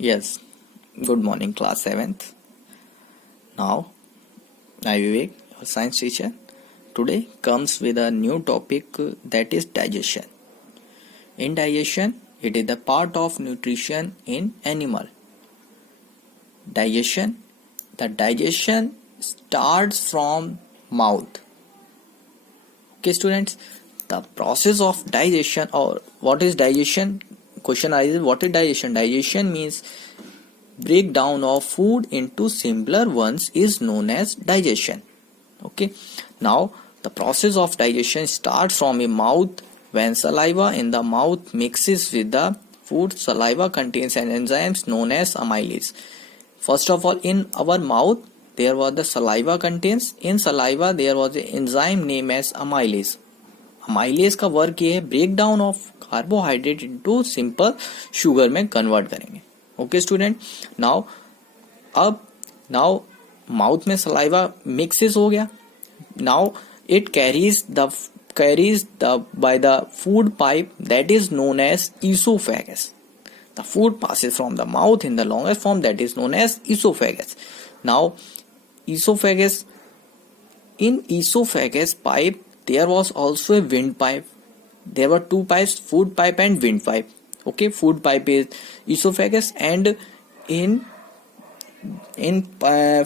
Yes, good morning, class 7th. Now, I Vivek, your science teacher, today comes with a new topic that is digestion. In digestion, it is the part of nutrition in animal. Digestion, the digestion starts from mouth. Okay, students, the process of digestion or what is digestion? Question arises, what is digestion? Digestion means breakdown of food into simpler ones is known as digestion. Okay, now the process of digestion starts from a mouth. When saliva in the mouth mixes with the food, saliva contains an enzyme known as amylase. First of all, in our mouth there was the saliva contains, in saliva there was an enzyme named as amylase. amylase का work ये है break down of carbohydrate into simple sugar में convert करेंगे. Okay student, now mouth में saliva mixes हो गया. Now it carries the by the food pipe that is known as esophagus. The food passes from the mouth in the longest form that is known as esophagus. Now in esophagus pipe there was also a windpipe. There were two pipes, food pipe and windpipe. Okay, food pipe is esophagus, and in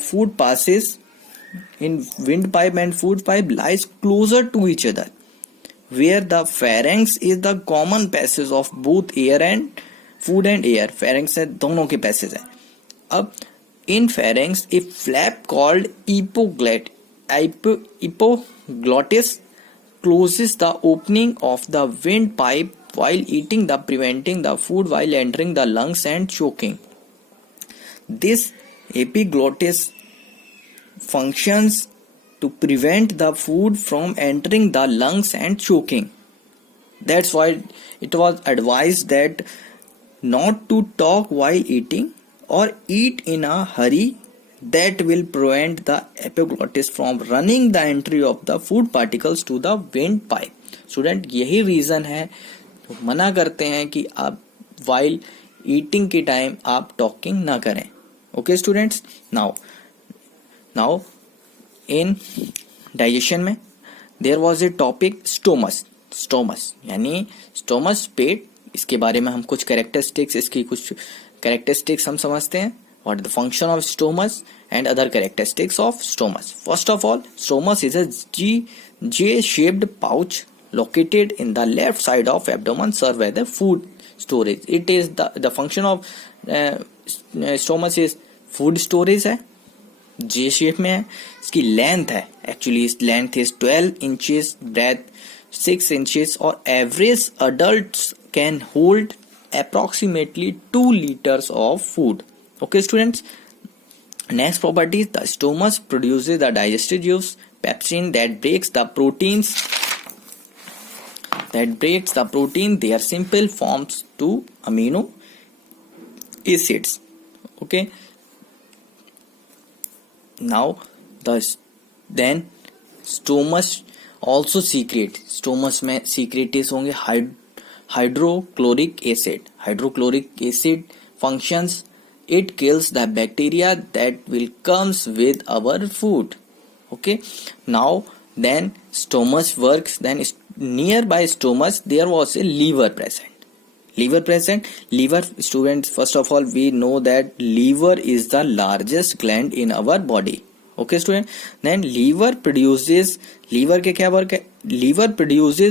food passes in windpipe and food pipe lies closer to each other, where the pharynx is the common passage of both air and food and air. Pharynx है दोनों के passage है. अब in pharynx a flap called epiglottis closes the opening of the windpipe while eating, the preventing the food while entering the lungs and choking. This epiglottis functions to prevent the food from entering the lungs and choking. That's why it was advised that not to talk while eating or eat in a hurry. That will prevent the epiglottis from running the entry of the food particles to the windpipe. Student यही reason है तो मना करते हैं कि आप while eating के time आप टॉकिंग ना करें. Okay students, now in digestion में देयर वाज ए टॉपिक स्टोमस यानी स्टोमस पेट. इसके बारे में हम कुछ कैरेक्टरिस्टिक्स हम समझते हैं. What is the function of stomach and other characteristics of stomach? First of all, stomach is a J-shaped pouch located in the left side of abdomen, serve as the food storage. It is the function of stomach is food storage है, J shape में है. इसकी length है, actually its length is 12 inches, breadth 6 inches, और average adults can hold approximately 2 liters of food. Okay students, next property, the stomach produces the digestive juice pepsin that breaks the protein their simple forms to amino acids. Okay, now then stomach also stomach में secretes होंगे hydrochloric acid functions. It kills the bacteria that will comes with our food. Okay, now then stomach works. Then nearby stomach there was a liver present. Liver students, first of all we know that liver is the largest gland in our body. Okay student, then liver produces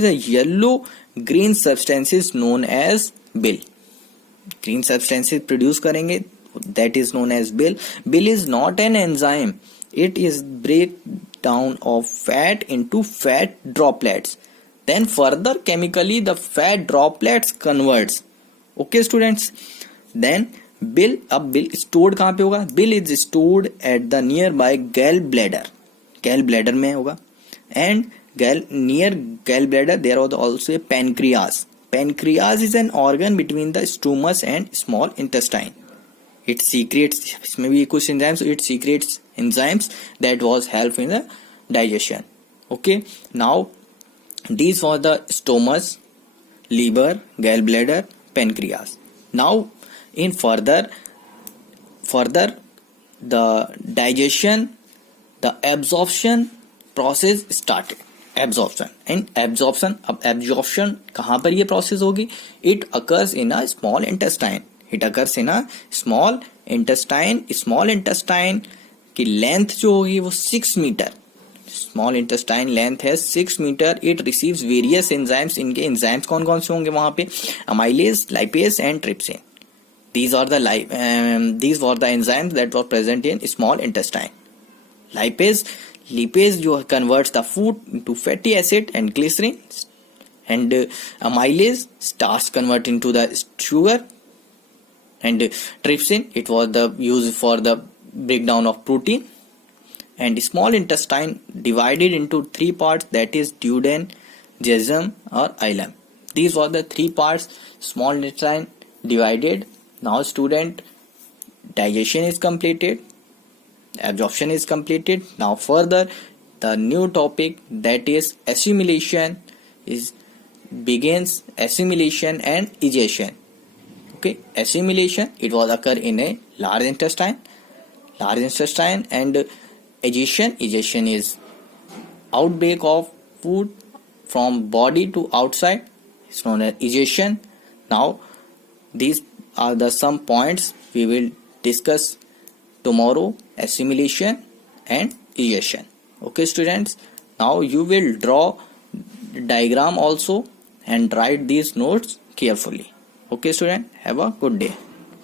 a yellow green substances known as bile. Green substances produce करेंगे, that is known as bile. Bile is not an enzyme. It is breakdown of fat into fat droplets. Then further chemically the fat droplets converts. Okay students, then bile, अब bile stored कहाँ पे होगा? Bile is stored at the nearby gallbladder में होगा. And near gallbladder there was also a pancreas. Pancreas is an organ between the stomach and small intestine. It secretes, इसमें भी कुछ enzymes, it secretes enzymes that was help in the digestion. Okay, now these were the stomach, liver, gallbladder, pancreas. Now in further further the digestion, the absorption process started. Absorption and absorption. अब absorption कहाँ पर ये process होगी? It occurs in a small intestine. It occurs in a small intestine. Small intestine की length जो होगी वो 6 metre. Small intestine length है 6 metre. It receives various enzymes. इनके enzymes कौन कौन से होंगे वहाँ पे? Amylase, lipase and trypsin. These were the enzymes that were present in small intestine. Lipase जो converts the food into fatty acid and glycerin, and amylase starch convert into the sugar, and trypsin, it was the used for the breakdown of protein. And small intestine divided into 3 parts, that is duoden, jejunum or ileum. These were the 3 parts. Small intestine divided. Now student, digestion is completed, absorption is completed. Now further the new topic, that is assimilation, begins. Assimilation and egestion. Okay, assimilation, it was occur in a large intestine, and egestion is outbreak of food from body to outside. It's known as egestion. Now these are the some points we will discuss tomorrow: assimilation and egestion. Okay students, now you will draw diagram also and write these notes carefully. Okay student, have a good day.